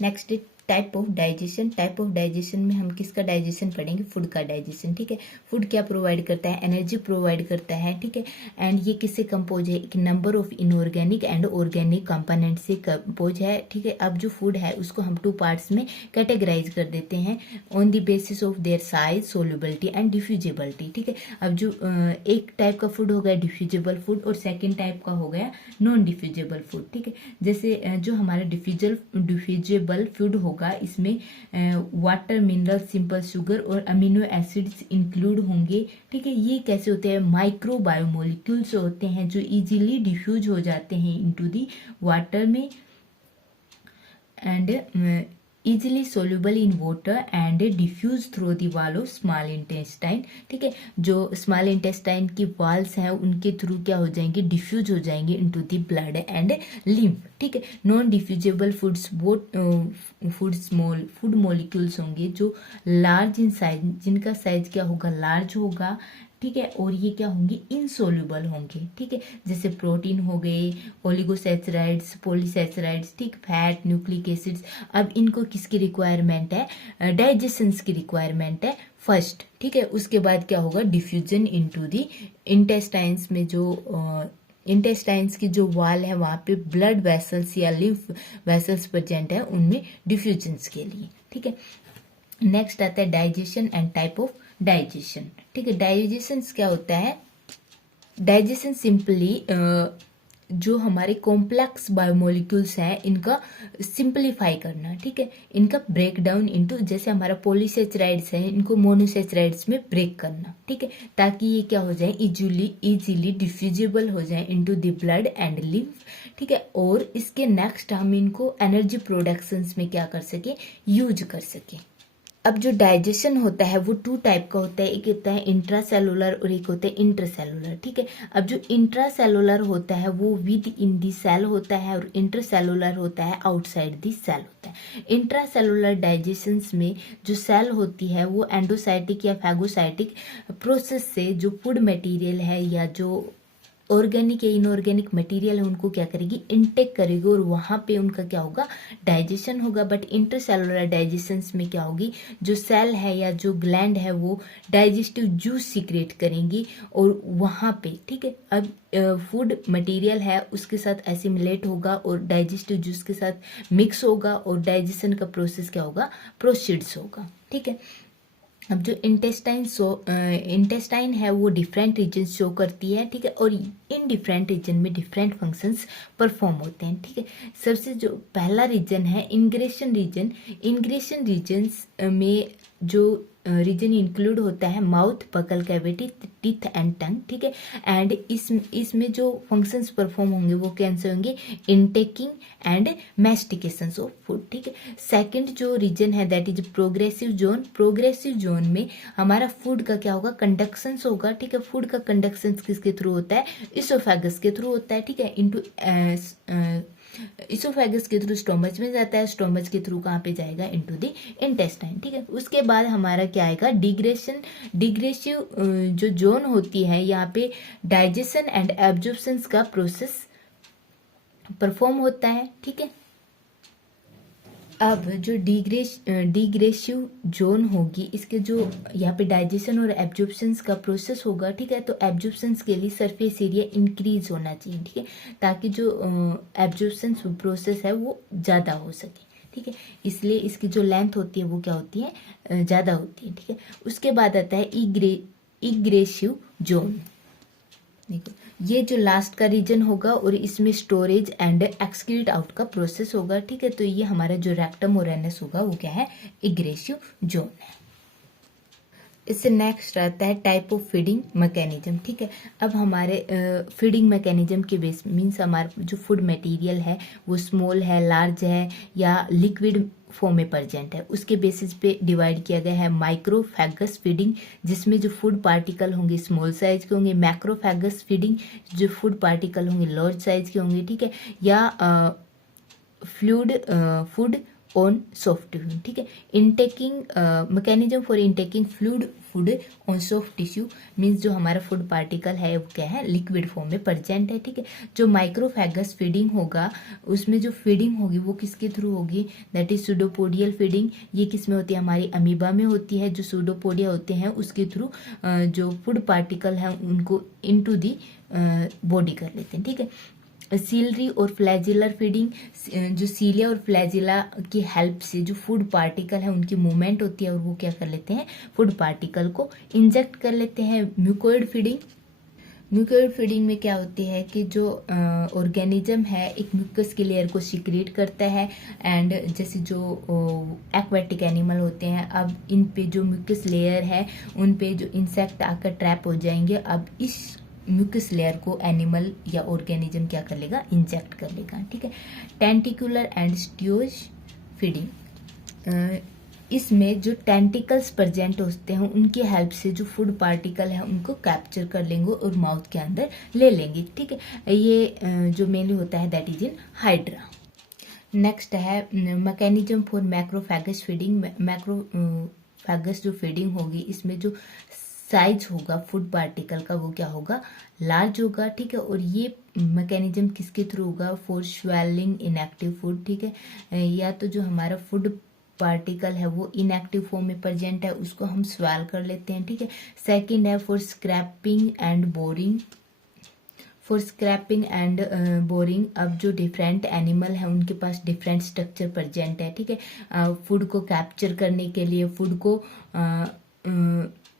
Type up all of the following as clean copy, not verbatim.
Next type of digestion. Type of digestion में हम किसका डाइजेशन पढ़ेंगे? फूड का डाइजेशन, ठीक है। फूड क्या प्रोवाइड करता है? एनर्जी प्रोवाइड करता है, ठीक है। एंड ये किससे कंपोज है? एक number of inorganic and organic component से कंपोज है, ठीक है। अब जो फूड है उसको हम 2 पार्ट्स में कैटेगराइज कर देते हैं on the basis of their size, solubility and diffusibility, ठीक है। अब जो एक टाइप का फूड हो गया डिफ्यूजिबल फूड और सेकेंड टाइप का हो गया नॉन डिफ्यूजिबल फूड, ठीक है। जैसे जो हमारा डिफ्यूजिबल फूड होगा इसमें वाटर, मिनरल, सिंपल शुगर और अमीनो एसिड्स इंक्लूड होंगे, ठीक है। ये कैसे होते हैं? माइक्रो बायोमोलिक्यूल्स होते हैं जो इजीली डिफ्यूज हो जाते हैं इनटू द वाटर में and easily soluble in water and diffuse through the wall of small intestine, ठीक है। जो स्मॉल इंटेस्टाइन की वॉल्स हैं उनके थ्रू क्या हो जाएंगे? डिफ्यूज हो जाएंगे into the blood and lymph, ठीक है। नॉन डिफ्यूजेबल फूड्स वो फूड मॉलिक्यूल्स होंगे जो लार्ज इन साइज, जिनका साइज क्या होगा? लार्ज होगा, ठीक है। और ये क्या होंगे? इनसोल्यूबल होंगे, ठीक है। जैसे प्रोटीन हो गए, ओलिगोसैचराइड्स, पॉलीसैचराइड्स, ठीक, फैट, न्यूक्लिक एसिड्स। अब इनको किसकी रिक्वायरमेंट है? डाइजेशंस की रिक्वायरमेंट है फर्स्ट, ठीक है। उसके बाद क्या होगा? डिफ्यूजन इनटू द इंटेस्टाइन्स में जो इंटेस्टाइन्स की जो वॉल है वहां पे ब्लड वेसल्स या लिम्फ वेसल्स प्रेजेंट है उनमें डिफ्यूजन्स के लिए, ठीक है। नेक्स्ट आता है digestion and type of digestion, ठीक है। डाइजेशन क्या होता है? डाइजेशन सिंपली जो हमारे कॉम्प्लेक्स बायोमोलिक्यूल्स हैं इनका सिंपलीफाई करना, ठीक है। इनका ब्रेक डाउन इनटू, जैसे हमारा पॉलीसेचराइड्स है इनको मोनोसेचराइड्स में ब्रेक करना, ठीक है, ताकि ये क्या हो जाए? इजीली डिफ्यूजिबल हो जाए into the blood and lymph, ठीक है। और इसके नेक्स्ट हम इनको एनर्जी प्रोडक्शंस में क्या कर सके? यूज कर सके। अब जो डाइजेशन होता है वो 2 टाइप का होता है, एक होता है इंट्रासेलुलर और एक होता है इंटरसेलुलर, ठीक है। अब जो इंट्रासेलुलर होता है वो विद इन दी सेल होता है और इंटरसेलुलर होता है आउटसाइड दी सेल होता है। इंट्रासेलुलर डाइजेशंस में जो सेल होती है वो एंडोसाइटिक या फैगोसाइटिक प्रोसेस से जो फूड मटेरियल है या जो ऑर्गेनिक या इनऑर्गेनिक मटेरियल है उनको क्या करेगी? इनटेक करेगी और वहां पे उनका क्या होगा? डाइजेशन होगा। बट इंटरसेलुलर डाइजेशंस में क्या होगी? जो सेल है या जो ग्लैंड है वो डाइजेस्टिव जूस सीक्रेट करेंगी और वहां पे, ठीक है, अब फूड मटेरियल है उसके साथ एसिमिलेट होगा और डाइजेस्टिव जूस के साथ मिक्स होगा और डाइजेशन का प्रोसेस क्या होगा? प्रोसीड्स होगा, ठीक है। अब जो इंटेस्टाइन है वो डिफरेंट रीजन शो करती है, ठीक है। और इन डिफरेंट रीजन में डिफरेंट फंक्शंस परफॉर्म होते हैं, ठीक है। सबसे जो पहला रीजन है इंग्रेशन रीजन। इंग्रेशन रीजन्स में जो रीजन इंक्लूड होता है mouth, buccal cavity, teeth and tongue, ठीक है। एंड इसमें जो फंक्शंस परफॉर्म होंगे वो कैसे होंगे? इनटेकिंग एंड मैस्टिकेशन ऑफ फूड, ठीक है। सेकंड जो रीजन है that is progressive zone. Progressive zone में हमारा फूड का क्या होगा? कंडक्शन होगा, ठीक है। फूड का कंडक्शन किसके थ्रू होता है? इसोफेगस के थ्रू होता है, ठीक है। इनटू इसोफेगस के थ्रू स्टोमच में जाता है, स्टोमच के थ्रू कहाँ पे जाएगा? इनटू द इंटेस्टाइन, ठीक है। उसके बाद हमारा क्या आएगा? डिग्रेशन। डिग्रेसिव जो जोन होती है यहाँ पे डाइजेशन एंड एब्जॉर्प्शन का प्रोसेस परफॉर्म होता है, ठीक है। अब जो डिग्रेसिव जोन होगी इसके जो यहाँ पे डाइजेशन और एब्जॉर्प्शंस का प्रोसेस होगा, ठीक है। तो एब्जॉर्प्शंस के लिए सरफेस एरिया इंक्रीज होना चाहिए, ठीक है, ताकि जो एब्जॉर्प्शंस प्रोसेस है वो ज़्यादा हो सके, ठीक है। इसलिए इसकी जो लेंथ होती है वो क्या होती है? ज़्यादा होती है, ठीक है। उसके बाद आता है इग्रेसिव जोन। देखो ये जो लास्ट का रीजन होगा और इसमें स्टोरेज एंड एक्सक्रीट आउट का प्रोसेस होगा, ठीक है। तो ये हमारा जो रेक्टम और एनस होगा वो क्या है? इग्रेसिव जोन है। इससे नेक्स्ट आता है टाइप ऑफ फीडिंग मैकेनिज्म, ठीक है। अब हमारे फीडिंग मैकेनिज्म के बेस मीन्स हमारा जो फूड मटेरियल है वो स्मॉल है, लार्ज है या लिक्विड फॉर्म में प्रेजेंट है, उसके बेसिस पे डिवाइड किया गया है। माइक्रोफैगस फीडिंग जिसमें जो फूड पार्टिकल होंगे स्मॉल साइज के होंगे, मैक्रोफैगस फीडिंग जो फूड पार्टिकल होंगे लार्ज साइज के होंगे, ठीक है। या फूड ऑन सॉफ्ट टिश्यू, ठीक है। Intaking mechanism for intaking fluid food on soft tissue means जो हमारा फूड पार्टिकल है वो क्या है, लिक्विड फॉर्म में प्रेजेंट है, ठीक है। जो माइक्रोफैगस फीडिंग होगा उसमें जो फीडिंग होगी वो किसके थ्रू होगी, दैट इज सूडोपोडियल फीडिंग। ये किस में होती है, हमारी अमीबा में होती है। जो सूडोपोडिया होते हैं उसके थ्रू जो फूड पार्टिकल है उनको इनटू दी बॉडी कर लेते हैं, ठीक है। सीलरी और फ्लैजिलर फीडिंग, जो सीलिया और फ्लैजिला की हेल्प से जो फूड पार्टिकल है उनकी मूवमेंट होती है और वो क्या कर लेते हैं, फूड पार्टिकल को इंजेक्ट कर लेते हैं। म्यूकोइड फीडिंग, म्यूकोइड फीडिंग में क्या होती है कि जो ऑर्गेनिज्म है एक म्यूकस की लेयर को सिक्रेट करता है एंड जैसे जो एक्वेटिक एनिमल होते हैं, अब इन पे जो म्यूकस लेयर है उन पे जो इंसेक्ट आकर ट्रैप हो जाएंगे। अब इस म्यूकस लेयर को एनिमल या ऑर्गेनिज्म क्या कर लेगा, इंजेक्ट कर लेगा, ठीक है। टेंटिकुलर एंड स्ट्यूज फीडिंग, इसमें जो टेंटिकल्स प्रेजेंट होते हैं उनकी हेल्प से जो फूड पार्टिकल है उनको कैप्चर कर लेंगे और माउथ के अंदर ले लेंगे, ठीक है। ये जो मेनली होता है that is in hydra. Next है मैकेनिज्म फॉर मैक्रोफैगस फीडिंग। मैक्रोफैगस जो फीडिंग होगी इसमें जो साइज होगा फूड पार्टिकल का वो क्या होगा, लार्ज होगा, ठीक है। और ये मैकेनिज्म किसके थ्रू होगा, फॉर स्वेलिंग इनएक्टिव फूड, ठीक है। या तो जो हमारा फूड पार्टिकल है वो इनएक्टिव फॉर्म में प्रेजेंट है उसको हम स्वेल कर लेते हैं, ठीक है। सेकंड है for scraping and boring, for scraping and boring. अब जो डिफरेंट एनिमल है उनके पास डिफरेंट स्ट्रक्चर प्रेजेंट है, ठीक है। फूड को कैप्चर करने के लिए, फूड को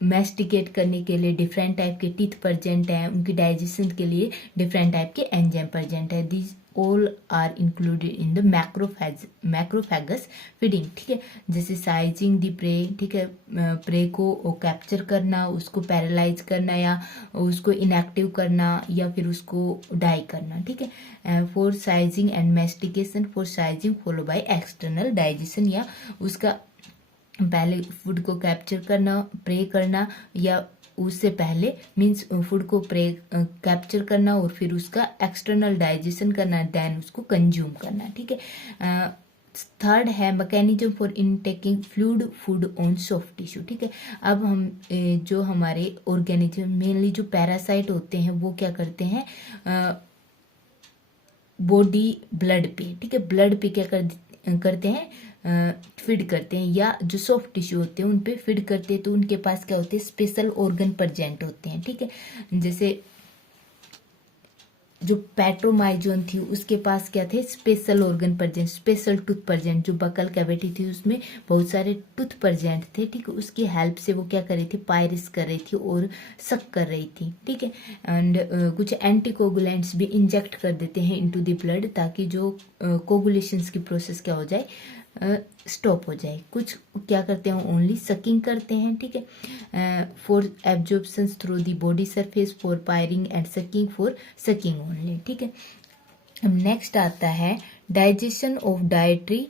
मैस्टिकेट करने के लिए डिफरेंट टाइप के टीथ प्रेजेंट हैं, उनकी डाइजेशन के लिए डिफरेंट टाइप के एंजाइम प्रेजेंट है। This all are included in the macrophagous feeding, ठीक है। जैसे साइजिंग द प्रे, ठीक है, प्रे को कैप्चर करना, उसको पैरालाइज करना या उसको इनएक्टिव करना या फिर उसको डाई करना, ठीक है। For sizing and mastication, for sizing follow by external digestion, या उसका पहले फूड को कैप्चर करना, प्रे करना, या उससे पहले मीन्स फूड को प्रे कैप्चर करना और फिर उसका एक्सटर्नल डाइजेशन करना, देन उसको कंज्यूम करना, ठीक है। थर्ड है mechanism for intaking fluid food on soft tissue, ठीक है। अब हम जो हमारे ऑर्गेनिज्म मेनली जो पैरासाइट होते हैं वो क्या करते हैं, बॉडी ब्लड पे, ठीक है, ब्लड पे क्या करते हैं, फीड करते हैं, या जो सॉफ्ट टिश्यू होते हैं उन पे फीड करते हैं। तो उनके पास क्या होते हैं, स्पेशल ऑर्गन प्रेजेंट होते हैं, ठीक है। जैसे जो पैट्रोमाइजोन थी उसके पास क्या थे, special organ present, special tooth present. जो बकल कैविटी थी उसमें बहुत सारे टूथ प्रेजेंट थे, ठीक है। उसकी हेल्प से वो क्या कर रही थी, पायरिस कर रही थी और सक कर रही थी, ठीक है। एंड कुछ एंटीकोगुलेंट्स भी इंजेक्ट कर देते हैं इनटू द ब्लड ताकि जो कोगुलेशंस की प्रोसेस क्या हो जाए, स्टॉप हो जाए। कुछ क्या करते हैं, ओनली सकिंग करते हैं, ठीक है। For absorption through the body surface, for piercing and sucking, for sucking only, ठीक है। अब नेक्स्ट आता है डाइजेशन ऑफ डाइटरी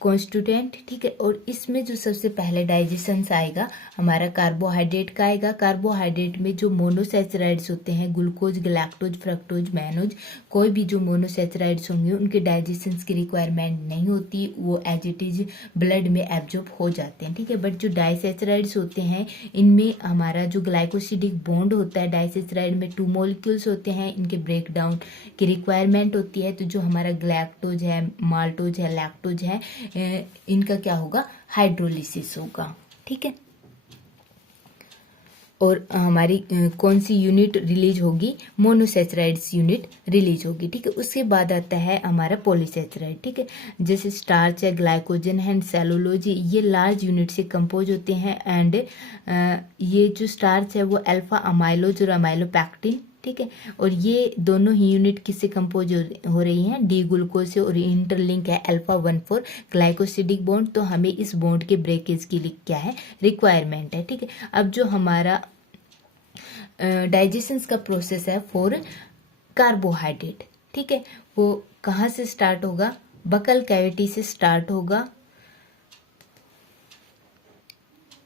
कॉन्स्टिट्यूएंट, ठीक है। और इसमें जो सबसे पहले डाइजेशन आएगा हमारा कार्बोहाइड्रेट का आएगा। कार्बोहाइड्रेट में जो मोनोसैचराइड्स होते हैं, ग्लूकोज, गैलेक्टोज, फ्रक्टोज, मैनोज, कोई भी जो मोनोसैचराइड्स होंगे उनके डाइजेशन की रिक्वायरमेंट नहीं होती, वो एज इट इज ब्लड में एब्जॉर्ब हो जाते हैं, ठीक है। बट जो डाइसैचराइड्स होते हैं इनमें हमारा जो ग्लाइकोसिडिक बॉन्ड होता है, डाइसैचराइड में 2 मॉलिक्यूल्स होते हैं, इनके ब्रेक डाउन की रिक्वायरमेंट होती है। तो जो हमारा ग्लैक्टोज है, माल्टोज है, लैक्टोज है, इनका क्या होगा, हाइड्रोलिसिस होगा, ठीक है। और हमारी कौन सी यूनिट रिलीज होगी, मोनोसैचराइड्स यूनिट रिलीज होगी, ठीक है। उसके बाद आता है हमारा पॉलीसैचराइड, ठीक है। जैसे स्टार्च है, ग्लाइकोजन है, सेलुलोज, ये लार्ज यूनिट से कंपोज होते हैं। एंड ये जो स्टार्च है वो अल्फा अमाइलोज और अमाइलोपैक्टिन, ठीक है। और ये दोनों ही यूनिट किससे कंपोज हो रही हैं, डी ग्लूकोज से, और इंटरलिंक है अल्फा 1 फॉर ग्लाइकोसिडिक बॉन्ड। तो हमें इस बॉन्ड के ब्रेकेज के लिए क्या है, रिक्वायरमेंट है, ठीक है। अब जो हमारा डाइजेशन का प्रोसेस है फॉर कार्बोहाइड्रेट, ठीक है, वो कहाँ से स्टार्ट होगा, बकल कैविटी से स्टार्ट होगा।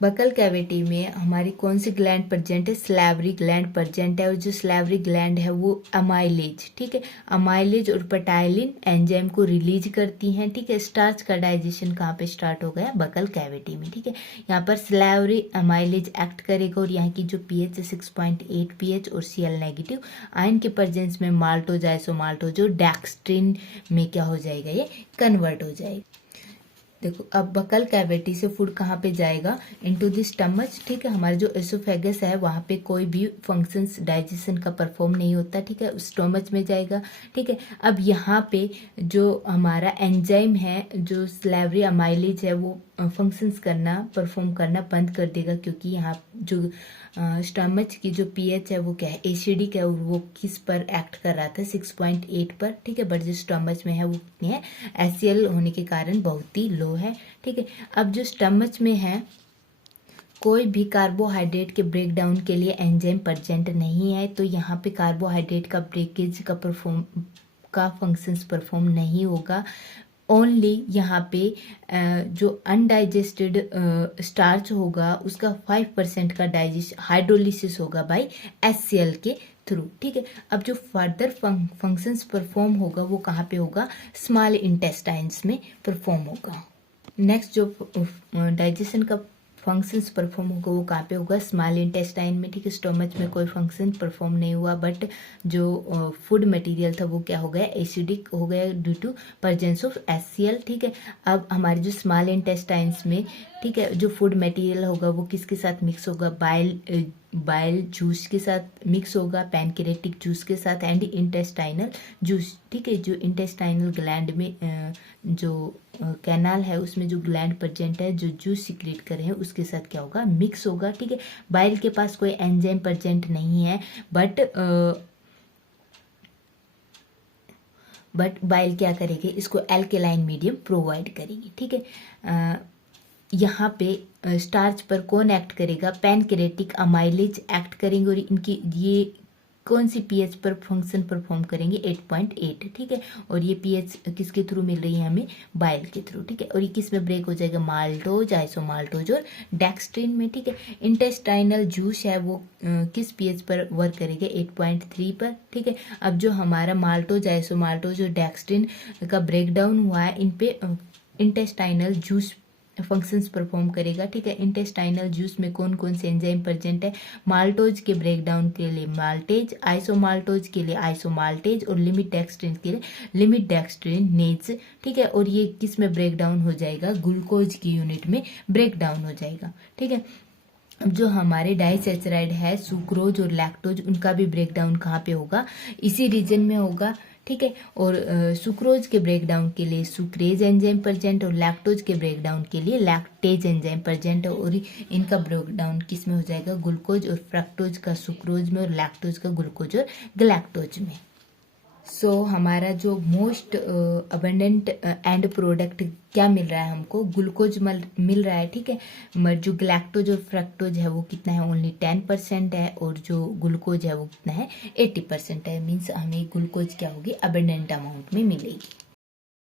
बकल कैविटी में हमारी कौन सी ग्लैंड प्रेजेंट है, सलाइवरी ग्लैंड प्रेजेंट है, और जो सलाइवरी ग्लैंड है वो अमाइलेज, ठीक है, अमाइलेज और पेटाइलिन एंजाइम को रिलीज करती हैं, ठीक है। स्टार्च का डाइजेशन कहाँ पे स्टार्ट हो गया, बकल कैविटी में, ठीक है। यहाँ पर सलाइवरी अमाइलेज एक्ट करेगा और यहाँ की जो पीएच है 6.8 पीएच और Cl नेगेटिव आयन के प्रेजेंस में माल्टोज आइसोमाल्टोज और डेक्स्ट्रिन में क्या हो जाएगा, ये कन्वर्ट हो जाएगा। देखो अब बकल कैविटी से फूड कहाँ पे जाएगा, इनटू द स्टमच, ठीक है। हमारा जो एसोफेगस है वहाँ पे कोई भी फंक्शंस डाइजेशन का परफॉर्म नहीं होता, ठीक है, स्टमच में जाएगा, ठीक है। अब यहाँ पे जो हमारा एंजाइम है, जो सलाइवरी अमाइलेज है, वो फंक्शंस करना परफॉर्म करना बंद कर देगा, क्योंकि यहाँ जो स्टमच की जो पीएच है वो क्या है, एसिडिक है, और वो किस पर एक्ट कर रहा था, 6.8 पर, ठीक है। बट जो स्टमच में है वो कितनी है, HCl होने के कारण बहुत ही लो है, ठीक है। अब जो स्टमच में है कोई भी कार्बोहाइड्रेट के ब्रेक डाउन के लिए एंजाइम प्रेजेंट नहीं है, तो यहाँ पे कार्बोहाइड्रेट का ब्रेकेज का फंक्शंस परफॉर्म नहीं होगा। ओनली यहाँ पे जो अनडाइजेस्टेड स्टार्च होगा उसका 5% का हाइड्रोलिसिस होगा बाय HCl के थ्रू, ठीक है। अब जो फर्दर फंक्शंस परफॉर्म होगा वो कहाँ पे होगा, स्मॉल इंटेस्टाइन्स में परफॉर्म होगा। नेक्स्ट जो डाइजेशन का फंक्शंस परफॉर्म होगा वो कहाँ पे होगा, स्मॉल इंटेस्टाइन में, ठीक है। स्टोमच में कोई फंक्शन परफॉर्म नहीं हुआ, बट जो फूड मटेरियल था वो क्या हो गया, एसिडिक हो गया due to presence of HCl, ठीक है। अब हमारे जो स्मॉल इंटेस्टाइन्स में, ठीक है, जो फूड मटेरियल होगा वो किसके साथ मिक्स होगा, बाइल जूस के साथ मिक्स होगा, पैनक्रियाटिक जूस के साथ एंड इंटेस्टाइनल जूस, ठीक है। जो इंटेस्टाइनल ग्लैंड में जो कैनाल है उसमें जो ग्लैंड प्रेजेंट है, जो जूस सिक्रेट कर रहे हैं उसके साथ क्या होगा, मिक्स होगा, ठीक है। बाइल के पास कोई एंजाइम प्रेजेंट नहीं है, बट बाइल क्या करेंगे, इसको एल्केलाइन मीडियम प्रोवाइड करेंगे, ठीक है। यहाँ पे स्टार्च पर कौन एक्ट करेगा, पैनक्रियाटिक अमाइलेज एक्ट करेंगे, और इनकी ये कौन सी पीएच पर फंक्शन परफॉर्म करेंगे, 8.8, ठीक है। और ये पीएच किसके थ्रू मिल रही है हमें, बाइल के थ्रू, ठीक है। और ये किस में ब्रेक हो जाएगा, माल्टोज आइसोमाल्टोज और डेक्स्ट्रिन में, ठीक है। इंटेस्टाइनल जूस है वो किस पीएच पर वर्क करेगा, 8.3 पर, ठीक है। अब जो हमारा माल्टोज आइसोमाल्टोज और डेक्स्ट्रिन का ब्रेक डाउन हुआ है, इन पे इंटेस्टाइनल जूस फंक्शंस परफॉर्म करेगा, ठीक है। इंटेस्टाइनल जूस में कौन कौन से एंजाइम प्रेजेंट है, माल्टोज के ब्रेकडाउन के लिए माल्टेज, आइसोमाल्टोज के लिए आइसोमाल्टेज और लिमिट डेक्स्ट्रिन के लिए लिमिट डेक्स्ट्रिनेज, ठीक है। और ये किस में ब्रेकडाउन हो जाएगा, ग्लूकोज की यूनिट में ब्रेकडाउन हो जाएगा, ठीक है। अब जो हमारे डाइसैचराइड है, सुक्रोज और लैक्टोज, उनका भी ब्रेकडाउन कहाँ पे होगा, इसी रीजन में होगा, ठीक है। और सुक्रोज के ब्रेकडाउन के लिए सुक्रेज एंजाइम प्रेजेंट और लैक्टोज के ब्रेकडाउन के लिए लैक्टेज एंजाइम प्रेजेंट है, और इनका ब्रेकडाउन किस में हो जाएगा, ग्लूकोज और फ्रक्टोज का सुक्रोज में और लैक्टोज का ग्लूकोज और गलैक्टोज में। सो हमारा जो मोस्ट अबंडेंट एंड प्रोडक्ट क्या मिल रहा है हमको, ग्लूकोज मिल रहा है, ठीक है। मगर जो गलैक्टोज और फ्रक्टोज है वो कितना है, ओनली 10% है, और जो ग्लूकोज है वो कितना है, 80% है। मीन्स हमें ग्लूकोज क्या होगी, अबंडेंट अमाउंट में मिलेगी।